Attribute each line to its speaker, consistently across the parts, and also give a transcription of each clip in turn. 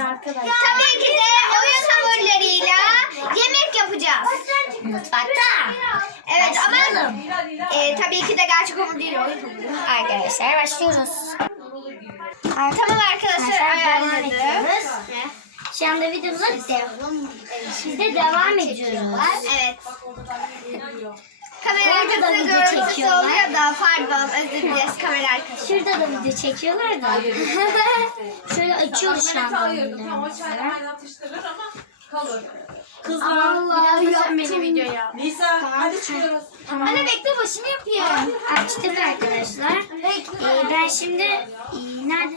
Speaker 1: arkadaşlar.
Speaker 2: Tabii ki de oyun hamurlarıyla yemek yapacağız.
Speaker 1: Mutfakta.
Speaker 2: Evet ama
Speaker 1: Başlayalım.
Speaker 2: tabii ki de gerçek hamur değil, oyun hamuru.
Speaker 1: Arkadaşlar başlıyoruz.
Speaker 2: Tamam arkadaşlar, ayarladım.
Speaker 1: Şu anda videomuza biz de devam ediyoruz.
Speaker 2: Evet. Kamera
Speaker 1: Orada da
Speaker 2: arkasında
Speaker 1: video
Speaker 2: görüntüsü
Speaker 1: çekiyorlar.
Speaker 2: oluyor da, pardon, özür dileriz kamera arkası.
Speaker 1: Şurada da video çekiyorlar da. Şöyle açıyoruz şu anda
Speaker 3: Tamam, o
Speaker 1: oyunlarımızı.
Speaker 3: çayla atıştırır ama kalır.
Speaker 2: Allah
Speaker 1: Yaptım beni
Speaker 2: videoya.
Speaker 3: Nisa hadi çıkıyoruz.
Speaker 2: Anne bekle, başımı yapayım.
Speaker 1: Açtık arkadaşlar. Ben şimdi nerede?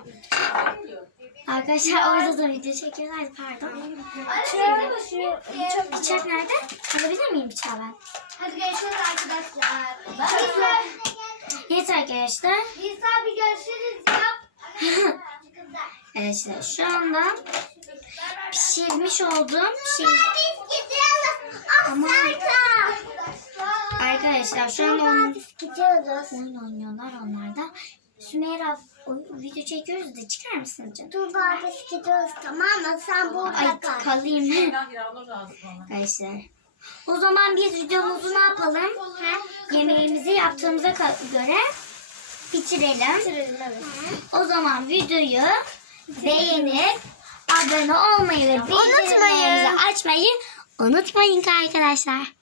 Speaker 1: Arkadaşlar orada da video çekiyorlar, pardon. Bıçak nerede? Alabilir miyim bıçağı ben?
Speaker 2: Hadi görüşürüz arkadaşlar.
Speaker 1: Evet arkadaşlar.
Speaker 2: Nisa bir görüşürüz yap.
Speaker 1: Arkadaşlar şu anda pişirmiş olduğum şey. Ama arkadaşlar şu anda oyun oynuyorlar onlar da. Sümeyra video çekiyoruz da çıkar mısın canım?
Speaker 2: Dur bari biz gidiyoruz, tamam mı? Sen burada
Speaker 1: Ay
Speaker 2: kal.
Speaker 1: kalayım.
Speaker 3: Yağmur lazım bana.
Speaker 1: Arkadaşlar. O zaman biz videomuzu ne yapalım? Yemeğimizi yaptığımıza göre bitirelim. O zaman videoyu beğenip abone olmayı ve bildirimlerinizi açmayı unutmayın arkadaşlar.